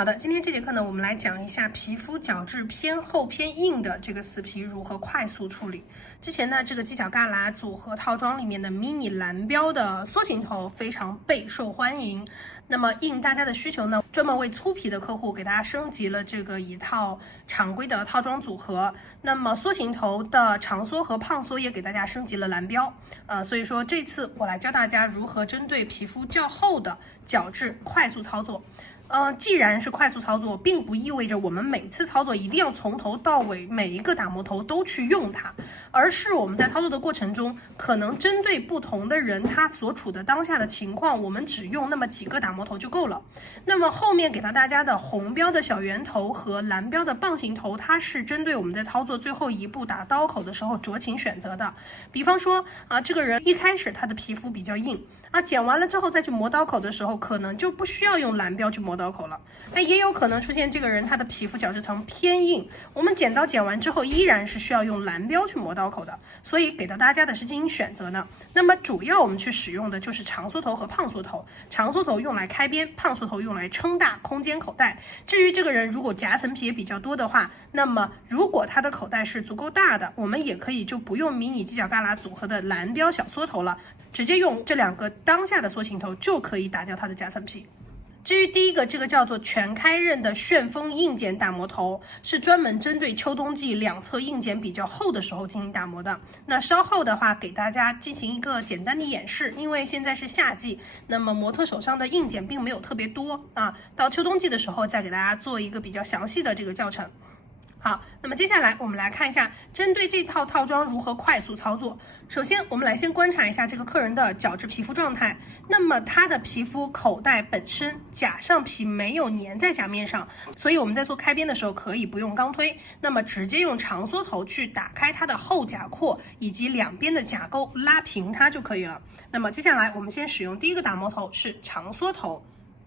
好的，今天这节课呢，我们来讲一下皮肤角质偏厚偏硬的这个死皮如何快速处理。之前呢，这个犄角旮旯组合套装里面的迷你蓝标的缩形头非常备受欢迎。那么应大家的需求呢，专门为粗皮的客户给大家升级了这个一套常规的套装组合。那么缩形头的长缩和胖缩也给大家升级了蓝标。所以说这次我来教大家如何针对皮肤较厚的角质快速操作。既然是快速操作，并不意味着我们每次操作一定要从头到尾每一个打磨头都去用它，而是我们在操作的过程中，可能针对不同的人他所处的当下的情况，我们只用那么几个打磨头就够了。那么后面给到大家的红标的小圆头和蓝标的棒形头，它是针对我们在操作最后一步打刀口的时候酌情选择的。比方说这个人一开始他的皮肤比较硬。剪完了之后再去磨刀口的时候，可能就不需要用蓝标去磨刀口了。也有可能出现这个人他的皮肤角质层偏硬，我们剪刀剪完之后依然是需要用蓝标去磨刀口的。所以给到大家的是进行选择的。那么主要我们去使用的就是长缩头和胖缩头，长缩头用来开边，胖缩头用来撑大空间口袋。至于这个人如果夹层皮也比较多的话，那么如果他的口袋是足够大的，我们也可以就不用迷你犄角旮旯组合的蓝标小缩头了，直接用这两个当下的缩形头就可以打掉它的夹层皮。至于第一个，这个叫做全开刃的旋风硬剪打磨头，是专门针对秋冬季两侧硬剪比较厚的时候进行打磨的。那稍后的话给大家进行一个简单的演示，因为现在是夏季，那么模特手上的硬剪并没有特别多到秋冬季的时候再给大家做一个比较详细的这个教程。好，那么接下来我们来看一下针对这套套装如何快速操作。首先我们来先观察一下这个客人的角质皮肤状态，那么他的皮肤口袋本身甲上皮没有粘在甲面上，所以我们在做开边的时候可以不用钢推，那么直接用长缩头去打开它的后甲廓以及两边的甲沟，拉平它就可以了。那么接下来我们先使用第一个打磨头是长缩头，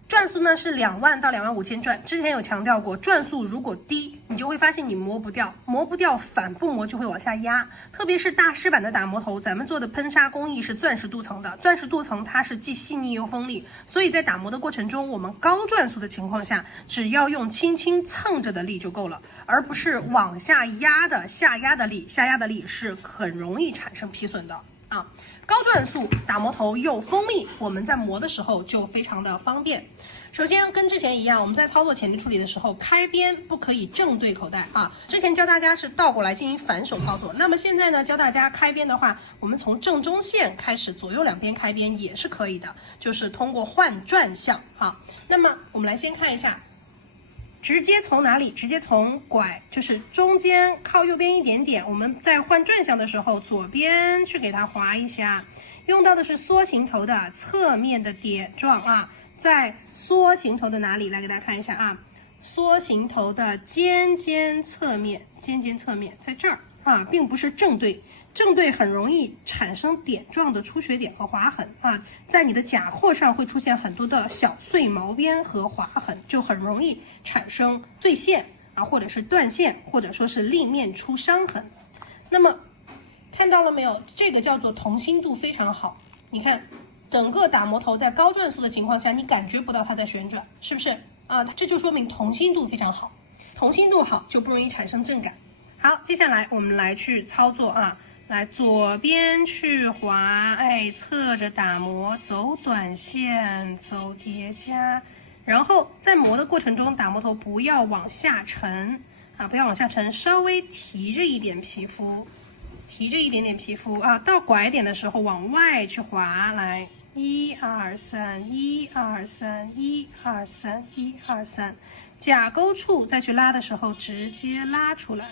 转速呢是2万到25000转。之前有强调过，转速如果低，你就会发现你磨不掉，反复磨就会往下压。特别是大师版的打磨头，咱们做的喷砂工艺是钻石镀层的，钻石镀层它是既细腻又锋利，所以在打磨的过程中，我们高转速的情况下，只要用轻轻蹭着的力就够了，而不是往下压的下压的力，下压的力是很容易产生皮损的高转速打磨头又锋利，我们在磨的时候就非常的方便。首先跟之前一样，我们在操作前置处理的时候，开边不可以正对口袋之前教大家是倒过来进行反手操作，那么现在呢教大家开边的话，我们从正中线开始左右两边开边也是可以的，就是通过换转向那么我们来先看一下，直接从哪里？直接从拐，就是中间靠右边一点点，我们在换转向的时候，左边去给它划一下，用到的是缩形头的侧面的点状在缩形头的哪里？来给大家看一下缩形头的尖尖侧面，在这儿并不是正对。正对很容易产生点状的出血点和划痕在你的甲廓上会出现很多的小碎毛边和划痕，就很容易产生坠线或者是断线，或者说是立面出伤痕。那么看到了没有？这个叫做同心度非常好。你看整个打磨头在高转速的情况下，你感觉不到它在旋转，是不是这就说明同心度非常好。同心度好就不容易产生震感。好，接下来我们来去操作来左边去划，侧着打磨，走短线，走叠加，然后在磨的过程中，打磨头不要往下沉不要往下沉，稍微提着一点皮肤，到拐点的时候往外去划，来1 2 3 1 2 3 1 2 3 1 2 3，甲沟处再去拉的时候直接拉出来。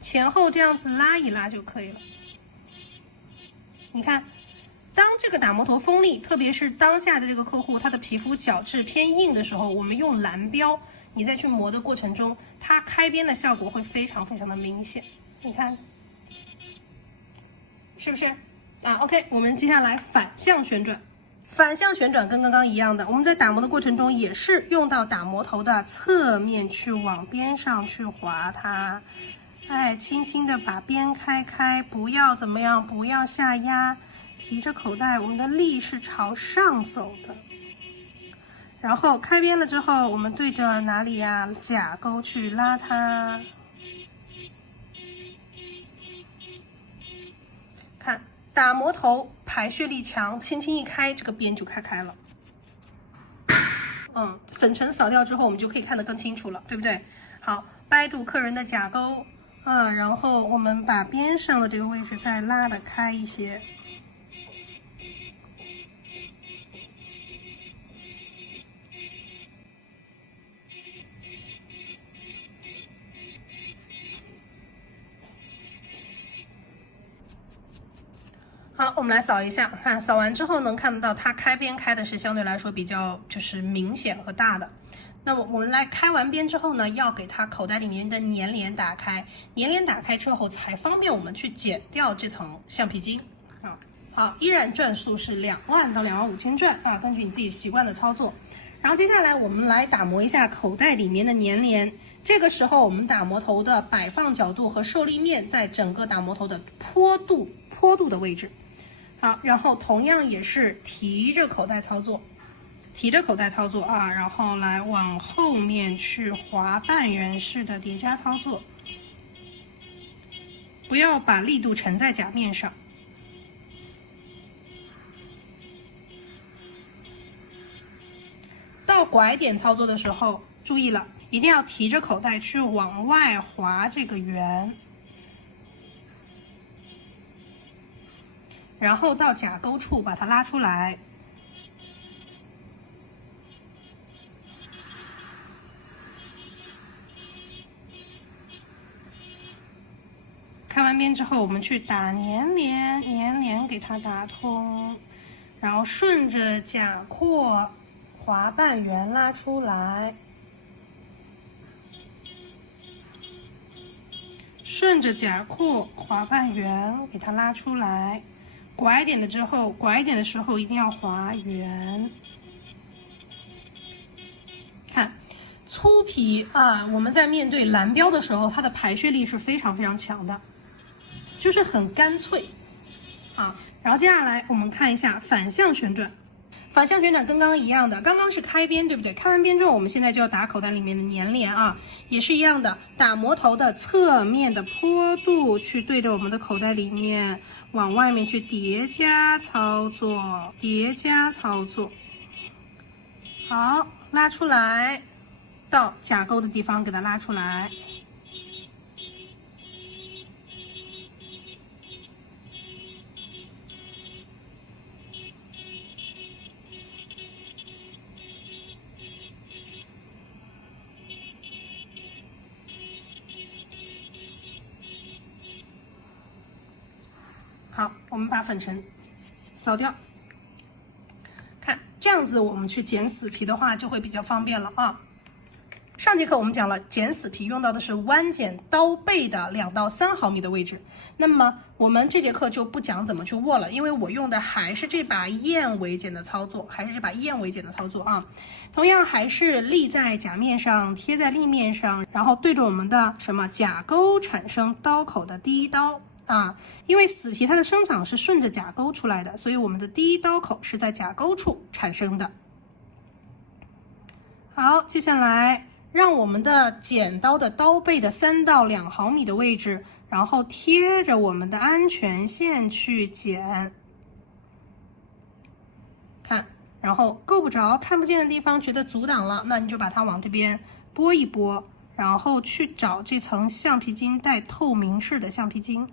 前后这样子拉一拉就可以了。你看，当这个打磨头锋利，特别是当下的这个客户他的皮肤角质偏硬的时候，我们用蓝标，你再去磨的过程中，它开边的效果会非常非常的明显。你看，是不是？OK， 我们接下来反向旋转。反向旋转跟刚刚一样的，我们在打磨的过程中也是用到打磨头的侧面去往边上去划它。轻轻的把边开，不要怎么样，不要下压，提着口袋，我们的力是朝上走的。然后开边了之后，我们对着哪里呀？甲钩去拉它。看，打磨头排血力强，轻轻一开，这个边就开了。粉尘扫掉之后，我们就可以看得更清楚了，对不对？好，掰住客人的甲钩，然后我们把边上的这个位置再拉得开一些。好，我们来扫一下，看扫完之后能看得到它开边开的是相对来说比较就是明显和大的。那么我们来开完边之后呢，要给它口袋里面的粘连打开，粘连打开之后才方便我们去剪掉这层橡皮筋。好，依然转速是2万到25000转啊，根据你自己习惯的操作。然后接下来我们来打磨一下口袋里面的粘连。这个时候我们打磨头的摆放角度和受力面在整个打磨头的坡度的位置。好，然后同样也是提着口袋操作啊，然后来往后面去滑半圆式的叠加操作，不要把力度沉在甲面上。到拐点操作的时候，注意了，一定要提着口袋去往外滑这个圆。然后到甲钩处把它拉出来，开完边之后，我们去打粘连给它打通，然后顺着甲廓滑半圆拉出来，顺着甲廓滑半圆给它拉出来。拐点了之后，拐点的时候一定要滑圆。看，粗皮啊，我们在面对蓝标的时候，它的排血力是非常非常强的，就是很干脆啊。然后接下来我们看一下反向旋转。反向旋转跟刚刚一样的，刚刚是开边，对不对？开完边之后，我们现在就要打口袋里面的粘连啊，也是一样的，打磨头的侧面的坡度去对着我们的口袋里面往外面去叠加操作，叠加操作。好，拉出来，到甲钩的地方给它拉出来。好，我们把粉尘扫掉。看，这样子我们去剪死皮的话就会比较方便了啊。上节课我们讲了剪死皮用到的是弯剪刀背的2到3毫米的位置，那么我们这节课就不讲怎么去握了，因为我用的还是这把燕尾剪的操作，啊。同样还是立在甲面上，贴在立面上，然后对着我们的甲钩产生刀口的第一刀。因为死皮它的生长是顺着甲钩出来的，所以我们的第一刀口是在甲钩处产生的。好，接下来让我们的剪刀的刀背的3到2毫米的位置，然后贴着我们的安全线去剪。看，然后够不着看不见的地方觉得阻挡了，那你就把它往这边拨一拨，然后去找这层橡皮筋带透明式的橡皮筋。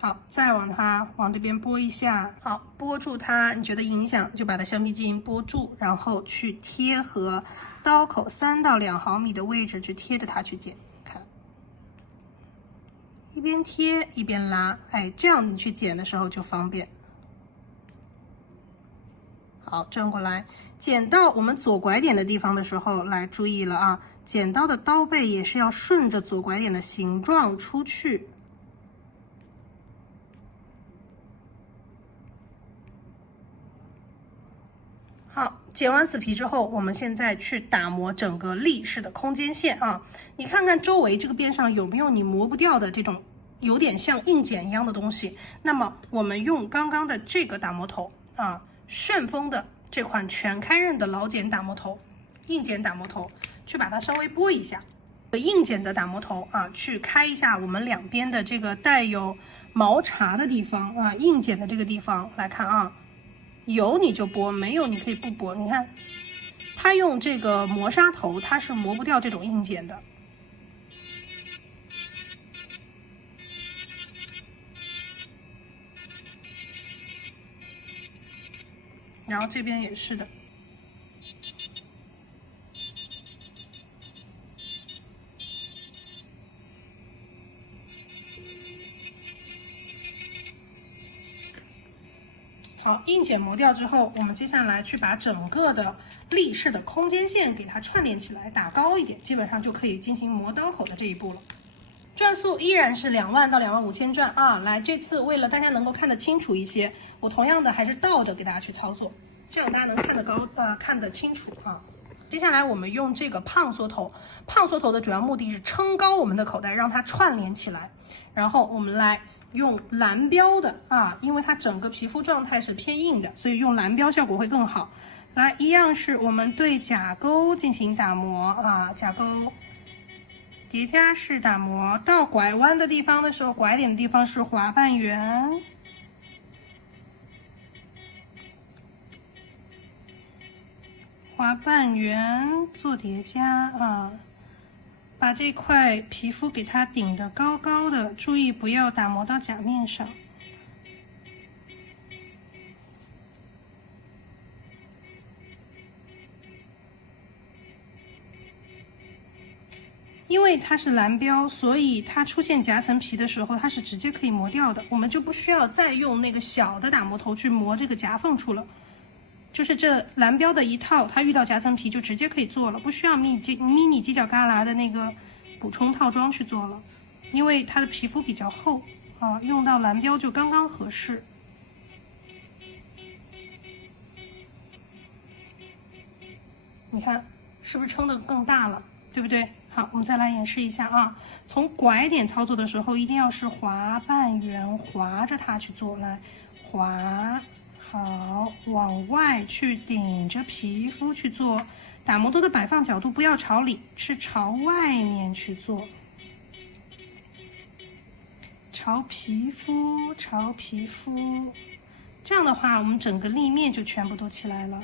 好，再往这边拨一下，好，拨住它，你觉得影响就把它橡皮筋拨住，然后去贴合刀口3到2毫米的位置去贴着它去剪。看，一边贴一边拉，这样你去剪的时候就方便。好，转过来，剪到我们左拐点的地方的时候，来注意了啊，剪刀的刀背也是要顺着左拐点的形状出去。好，剪完死皮之后，我们现在去打磨整个立式的空间线啊。你看看周围这个边上有没有你磨不掉的这种有点像硬茧一样的东西。那么我们用刚刚的这个打磨头啊，旋风的这款全开刃的老茧打磨头，硬茧打磨头，去把它稍微拨一下。硬茧的打磨头啊，去开一下我们两边的这个带有毛茬的地方啊，硬茧的这个地方来看啊，有你就拨，没有你可以不拨。你看，它用这个磨砂头，它是磨不掉这种硬茧的。然后这边也是的。好，硬茧磨掉之后，我们接下来去把整个的立式的空间线给它串联起来，打高一点，基本上就可以进行磨刀口的这一步了。转速依然是2万到2万5千转啊！来，这次为了大家能够看得清楚一些，我同样的还是倒着给大家去操作，这样大家能看得清楚啊。接下来我们用这个胖缩头，胖缩头的主要目的是撑高我们的口袋，让它串联起来。然后我们来用蓝标的啊，因为它整个皮肤状态是偏硬的，所以用蓝标效果会更好。来，一样是我们对甲沟进行打磨啊，甲沟叠加式打磨，到拐弯的地方的时候，拐点的地方是滑半圆。滑半圆做叠加啊，把这块皮肤给它顶得高高的，注意不要打磨到甲面上。因为它是蓝标，所以它出现夹层皮的时候，它是直接可以磨掉的，我们就不需要再用那个小的打磨头去磨这个夹缝处了。就是这蓝标的一套，它遇到夹层皮就直接可以做了，不需要迷你犄角旮旯的那个补充套装去做了，因为它的皮肤比较厚啊，用到蓝标就刚刚合适。你看是不是撑得更大了，对不对？好，我们再来演示一下啊。从拐点操作的时候，一定要是滑半圆，滑着它去做，来滑。好，往外去顶着皮肤去做，打磨头的摆放角度不要朝里，是朝外面去做，朝皮肤，朝皮肤，这样的话，我们整个立面就全部都起来了。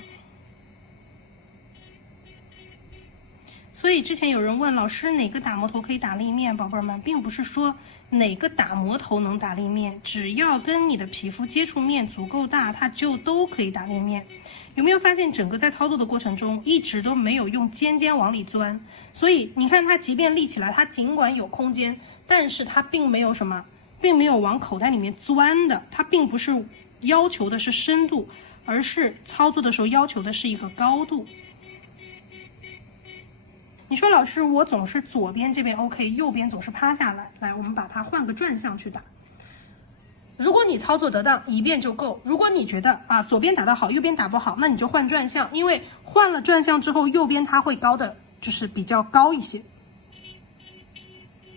所以之前有人问老师哪个打磨头可以打立面，宝贝儿们，并不是说哪个打磨头能打立面，只要跟你的皮肤接触面足够大，它就都可以打立面。有没有发现整个在操作的过程中一直都没有用尖尖往里钻？所以你看它即便立起来，它尽管有空间，但是它并没有什么，并没有往口袋里面钻的，它并不是要求的是深度，而是操作的时候要求的是一个高度。你说老师，我总是左边这边 OK， 右边总是趴下来。来，我们把它换个转向去打。如果你操作得当，一遍就够。如果你觉得啊左边打得好，右边打不好，那你就换转向，因为换了转向之后，右边它会高的，就是比较高一些，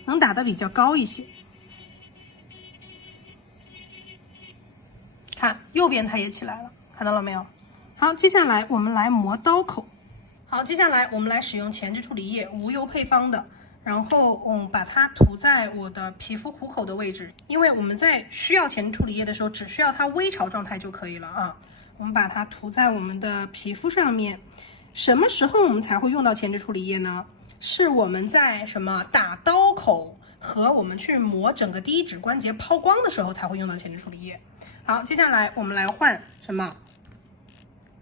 能打得比较高一些。看右边它也起来了，看到了没有？好，接下来我们来磨刀口。好，接下来我们来使用前置处理液，无油配方的，然后把它涂在我的皮肤虎口的位置，因为我们在需要前置处理液的时候，只需要它微潮状态就可以了啊。我们把它涂在我们的皮肤上面。什么时候我们才会用到前置处理液呢？是我们在什么打刀口和我们去磨整个第一指关节抛光的时候才会用到前置处理液。好，接下来我们来换什么？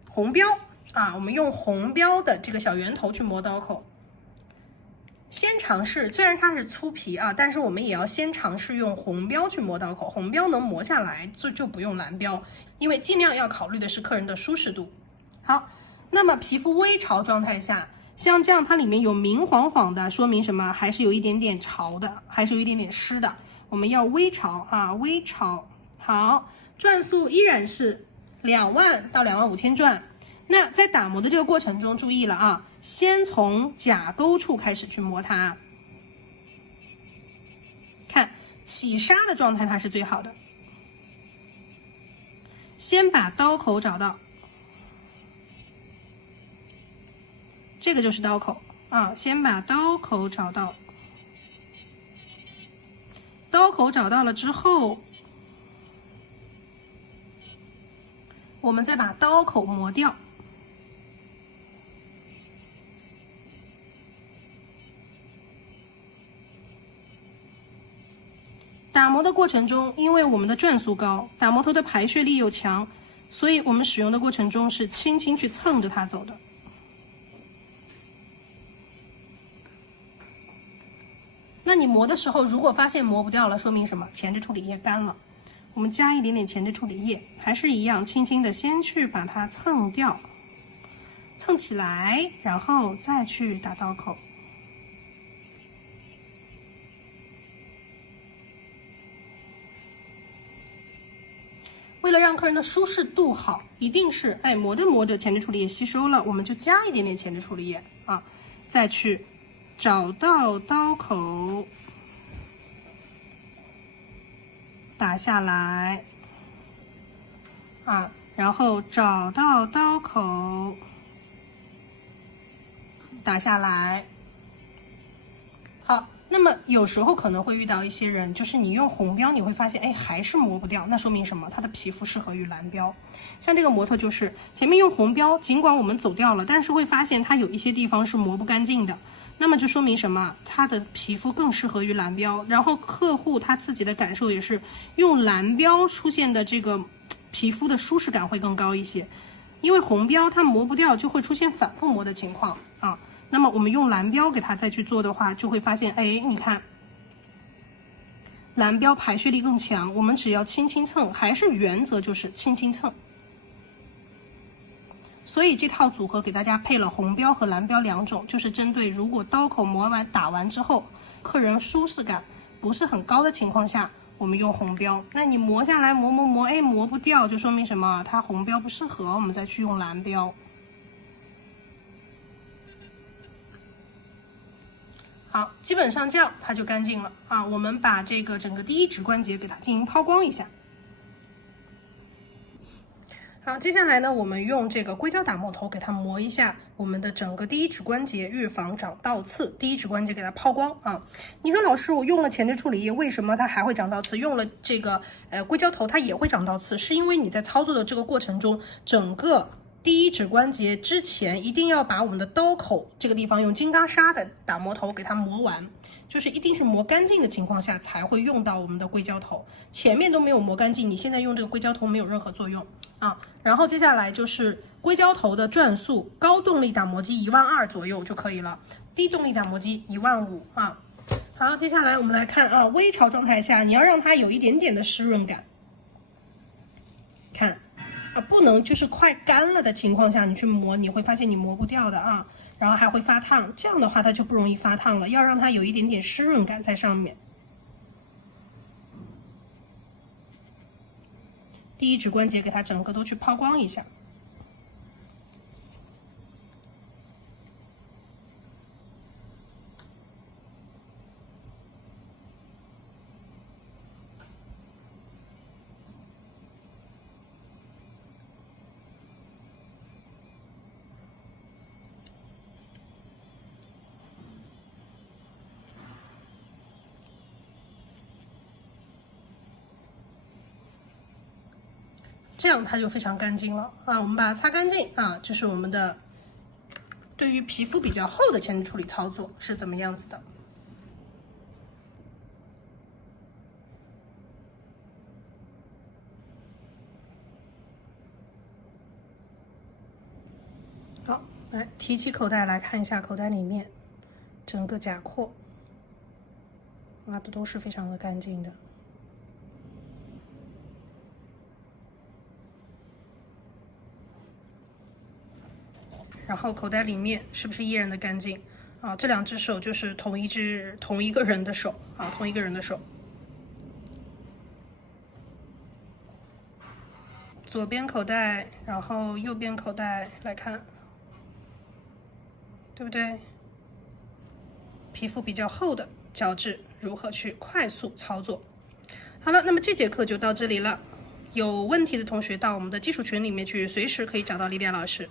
红标。啊，我们用红标的这个小圆头去磨刀口。先尝试，虽然它是粗皮啊，但是我们也要先尝试用红标去磨刀口。红标能磨下来，就不用蓝标，因为尽量要考虑的是客人的舒适度。好，那么皮肤微潮状态下，像这样它里面有明晃晃的，说明什么？还是有一点点潮的，还是有一点点湿的。我们要微潮啊，微潮。好，转速依然是2万到2万5千转。那在打磨的这个过程中，注意了啊，先从甲沟处开始去磨它。看起杀的状态它是最好的。先把刀口找到，这个就是刀口啊，先把刀口找到。刀口找到了之后，我们再把刀口磨掉。打磨的过程中，因为我们的转速高，打磨头的排血力又强，所以我们使用的过程中是轻轻去蹭着它走的。那你磨的时候，如果发现磨不掉了，说明什么？前置处理液干了。我们加一点点前置处理液，还是一样，轻轻的先去把它蹭掉，蹭起来，然后再去打刀口。为了让客人的舒适度好，一定是磨着磨着前置处理液吸收了，我们就加一点点前置处理液啊，再去找到刀口，打下来啊，然后找到刀口，打下来。好，那么有时候可能会遇到一些人，就是你用红标，你会发现，还是磨不掉，那说明什么？它的皮肤适合于蓝标。像这个模特就是前面用红标，尽管我们走掉了，但是会发现它有一些地方是磨不干净的，那么就说明什么？它的皮肤更适合于蓝标。然后客户他自己的感受也是，用蓝标出现的这个皮肤的舒适感会更高一些，因为红标它磨不掉，就会出现反复磨的情况啊。那么我们用蓝标给它再去做的话，就会发现，你看，蓝标排血力更强，我们只要轻轻蹭，还是原则就是轻轻蹭。所以这套组合给大家配了红标和蓝标两种，就是针对如果刀口磨完打完之后，客人舒适感不是很高的情况下，我们用红标。那你磨下来磨，磨不掉，就说明什么？它红标不适合，我们再去用蓝标。好，基本上这样它就干净了啊。我们把这个整个第一指关节给它进行抛光一下。好，接下来呢，我们用这个硅胶打磨头给它磨一下我们的整个第一指关节，预防长倒刺。第一指关节给它抛光啊。你说老师，我用了前置处理液，为什么它还会长倒刺？用了这个硅胶头它也会长倒刺，是因为你在操作的这个过程中，整个第一指关节之前一定要把我们的刀口这个地方用金刚砂的打磨头给它磨完，就是一定是磨干净的情况下才会用到我们的硅胶头，前面都没有磨干净，你现在用这个硅胶头没有任何作用啊。然后接下来就是硅胶头的转速，高动力打磨机12000左右就可以了，低动力打磨机15000啊。好，接下来我们来看啊，微潮状态下你要让它有一点点的湿润感，看。不能就是快干了的情况下你去磨，你会发现你磨不掉的啊，然后还会发烫，这样的话它就不容易发烫了，要让它有一点点湿润感在上面。第一指关节给它整个都去抛光一下。这样它就非常干净了啊！我们把它擦干净啊，这是我们的对于皮肤比较厚的前置处理操作是怎么样子的。好，来提起口袋来看一下口袋里面整个甲廓，挖的都是非常的干净的。然后口袋里面是不是依然的干净啊？这两只手就是同一个人的手啊，同一个人的手。左边口袋，然后右边口袋来看，对不对？皮肤比较厚的角质如何去快速操作好了，那么这节课就到这里了。有问题的同学到我们的基础群里面去，随时可以找到莉莉娅老师。